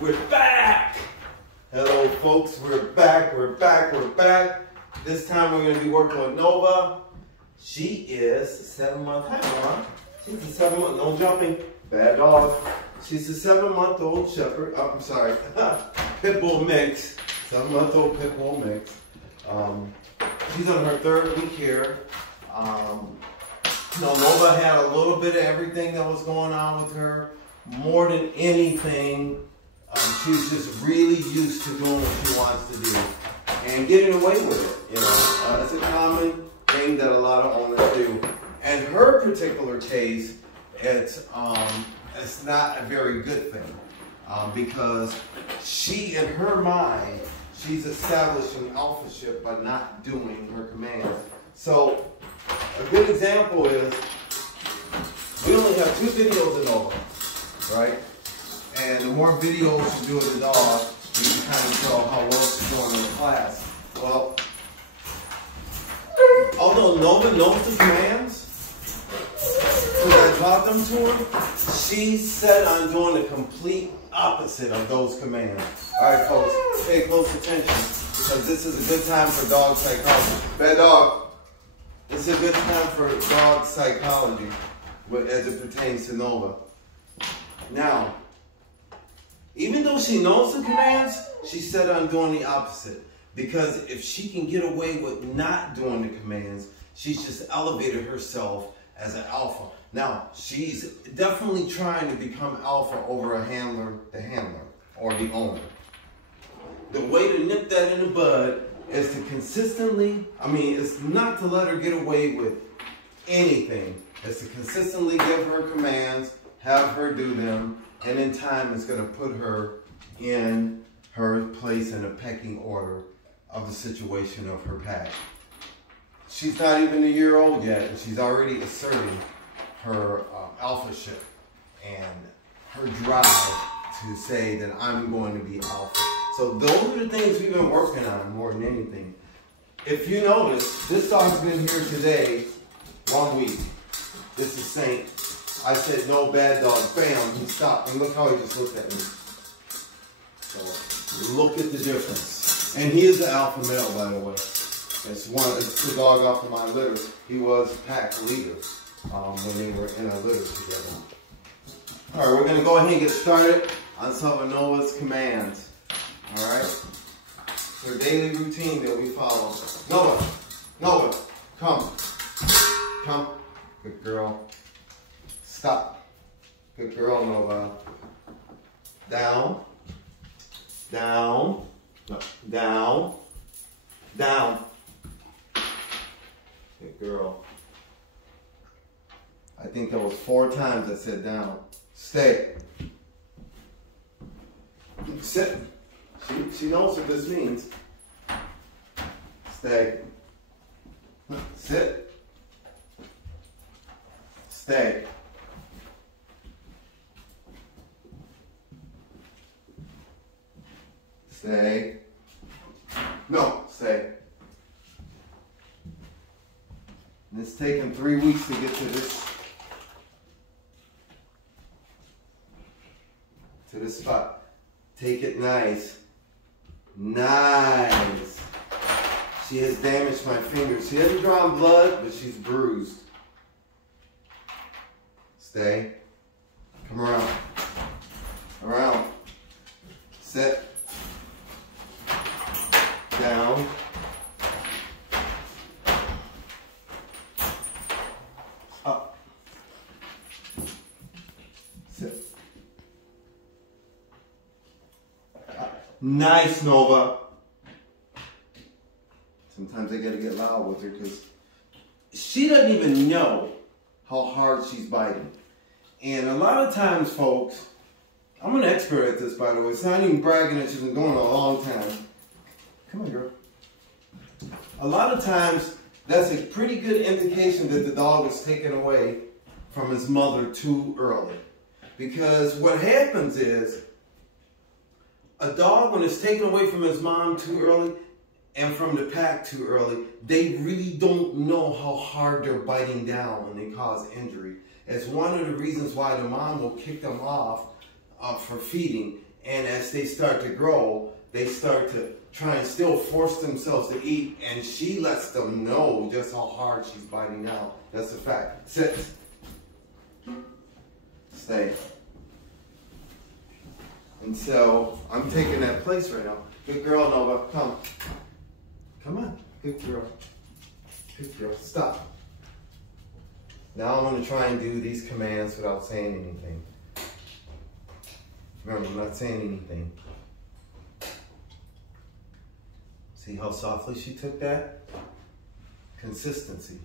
We're back! Hello folks, we're back. This time we're going to be working with Nova. She is a 7-month, hi Mama. She's a 7-month, no jumping, bad dog. She's a 7-month-old shepherd, oh, I'm sorry, pit bull mix. 7-month-old pit bull mix. She's on her 3rd week here. Nova had a little bit of everything that was going on with her. More than anything, she's just really used to doing what she wants to do and getting away with it. You know, it's a common thing that a lot of owners do. And her particular case, it's not a very good thing because she, in her mind, she's establishing alphaship by not doing her commands. So a good example is we only have 2 videos in Nova, right? And the more videos you do of the dog, you can kind of tell how well she's doing in the class. Well, although Nova knows the commands, because I taught them to her, she's set on doing the complete opposite of those commands. All right, folks, pay close attention because this is a good time for dog psychology. Bad dog. This is a good time for dog psychology as it pertains to Nova. Now, even though she knows the commands, she's set on doing the opposite. Because if she can get away with not doing the commands, she's just elevated herself as an alpha. Now, she's definitely trying to become alpha over a handler, the handler, or the owner. The way to nip that in the bud is to consistently, it's not to let her get away with anything. It's to consistently give her commands, have her do them, and in time it's going to put her in her place in a pecking order of the situation of her pack. She's not even a year old yet, and she's already asserting her alphaship and her drive to say that I'm going to be alpha. So those are the things we've been working on more than anything. If you notice, this dog's been here today 1 week. This is Saint. I said no bad dog, bam, he stopped. And look how he just looked at me. So look at the difference. And he is an alpha male, by the way. It's the dog off of my litter. He was pack leader when they were in a litter together. All right, we're gonna go ahead and get started on some of Nova's commands. All right, it's her daily routine that we follow. Nova, come, good girl. Stop, good girl, Nova. Down, down, down, down. Good girl. I think that was 4 times I said down. Stay. Sit. She knows what this means. Stay. Sit. Stay. Stay. No, stay. And it's taken 3 weeks to get to this spot. Take it nice. Nice. She has damaged my fingers. She hasn't drawn blood, but she's bruised. Stay. Come around. Around. Sit. Down. Up. Sit. Nice, Nova. Sometimes I gotta get loud with her because she doesn't even know how hard she's biting. And a lot of times, folks, I'm an expert at this, by the way. It's not even bragging that she's been doing it a long time. Come on, girl. A lot of times, that's a pretty good indication that the dog is taken away from his mother too early. Because what happens is, a dog, when it's taken away from his mom too early and from the pack too early, they really don't know how hard they're biting down when they cause injury. It's one of the reasons why the mom will kick them off for feeding And as they start to grow, they start to try and still force themselves to eat, and she lets them know just how hard she's biting out. That's a fact. Sit. Stay. And so I'm taking that place right now. Good girl, Nova. Come. Come on. Good girl. Good girl. Stop. Now I'm going to try and do these commands without saying anything. Remember, I'm not saying anything. See how softly she took that? Consistency.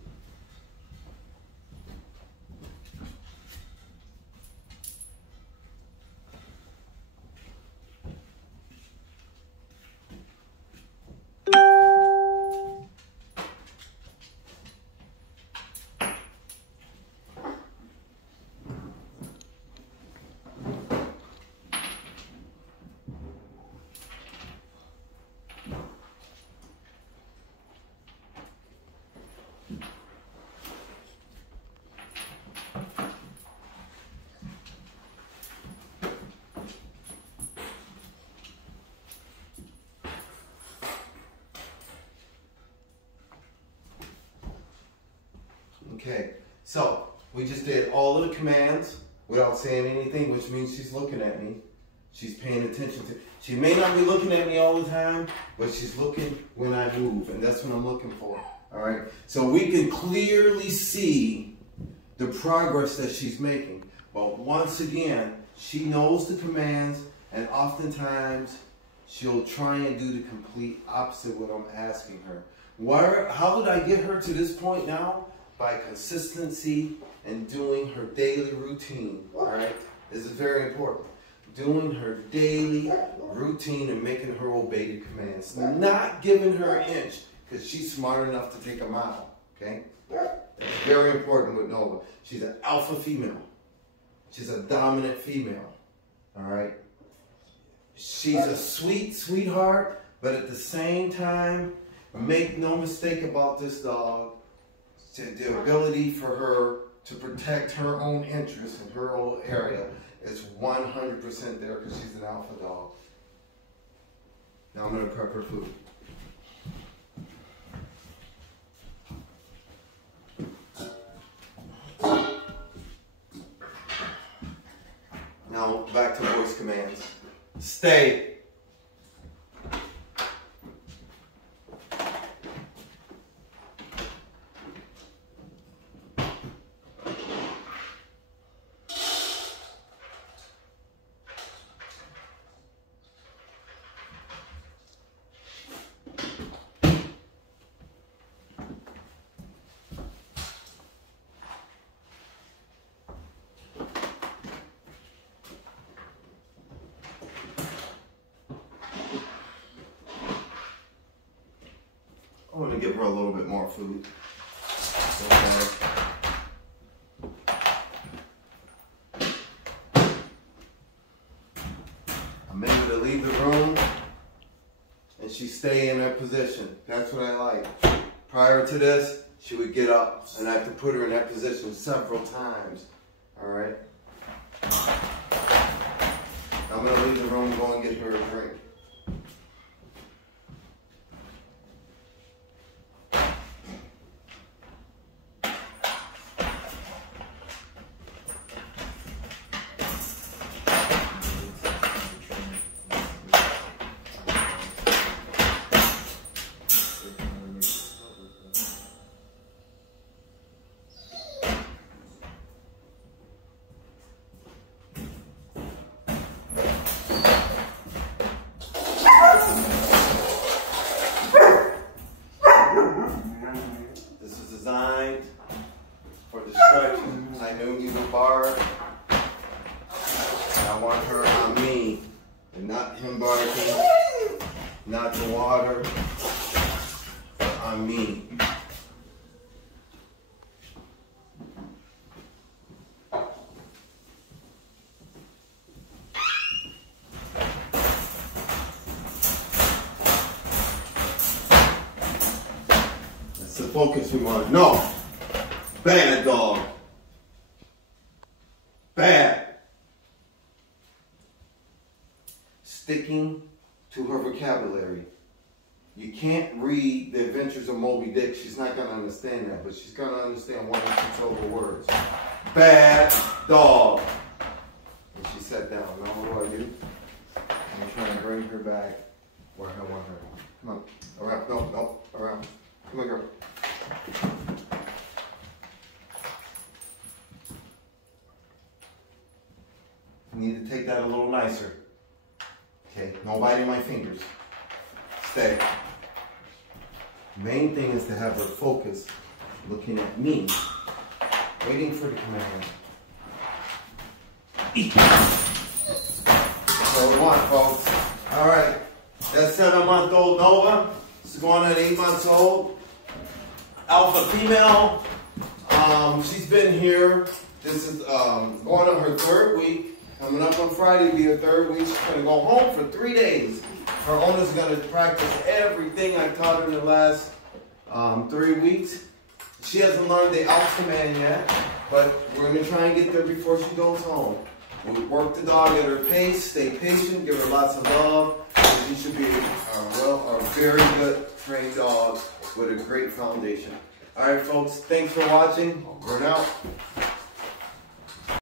Okay, so we just did all of the commands without saying anything, which means she's looking at me. She's paying attention to. She may not be looking at me all the time, but she's looking when I move, and that's what I'm looking for. All right, so we can clearly see the progress that she's making. But once again, she knows the commands, and oftentimes she'll try and do the complete opposite of what I'm asking her. How did I get her to this point now? By consistency and doing her daily routine, all right? This is very important. Doing her daily routine and making her obey the commands. Not giving her an inch, because she's smart enough to take a mile, okay? That's very important with Nova. She's an alpha female. She's a dominant female, all right? She's a sweet sweetheart, but at the same time, make no mistake about this dog, the ability for her to protect her own interests in her own area is 100% there because she's an alpha dog. Now I'm going to prep her food. Now back to voice commands. Stay. I want to give her a little bit more food. Okay. I'm able to leave the room and she stay in her position. That's what I like. Prior to this, she would get up and I have to put her in that position several times. All right. I'm going to leave the room and go and get her a drink. Designed for distraction. I knew he would bark. I want her on me and not him barking, not the water, but on me. That's the focus we want. No. Bad dog. Bad. sticking to her vocabulary. You can't read The Adventures of Moby Dick. She's not going to understand that, but she's going to understand one or two total words. Bad dog. And she sat down. Now what do? I'm trying to bring her back where I want her. Come on. Around. No. Around. Come on, girl. You need to take that a little nicer. Okay, no biting my fingers. Stay. Main thing is to have her focus looking at me, waiting for the command. Eat. That's all we want, folks. All right, that's 7-month-old Nova. She's going at 8 months old. Alpha female. She's been here. This is going on her 3rd week. Coming up on Friday will be her 3rd week. She's going to go home for 3 days. Her owner's going to practice everything I taught her in the last 3 weeks. She hasn't learned the out command yet, but we're going to try and get there before she goes home. We'll work the dog at her pace, stay patient, give her lots of love. She should be a very good trained dog with a great foundation. All right, folks, thanks for watching. Over and out.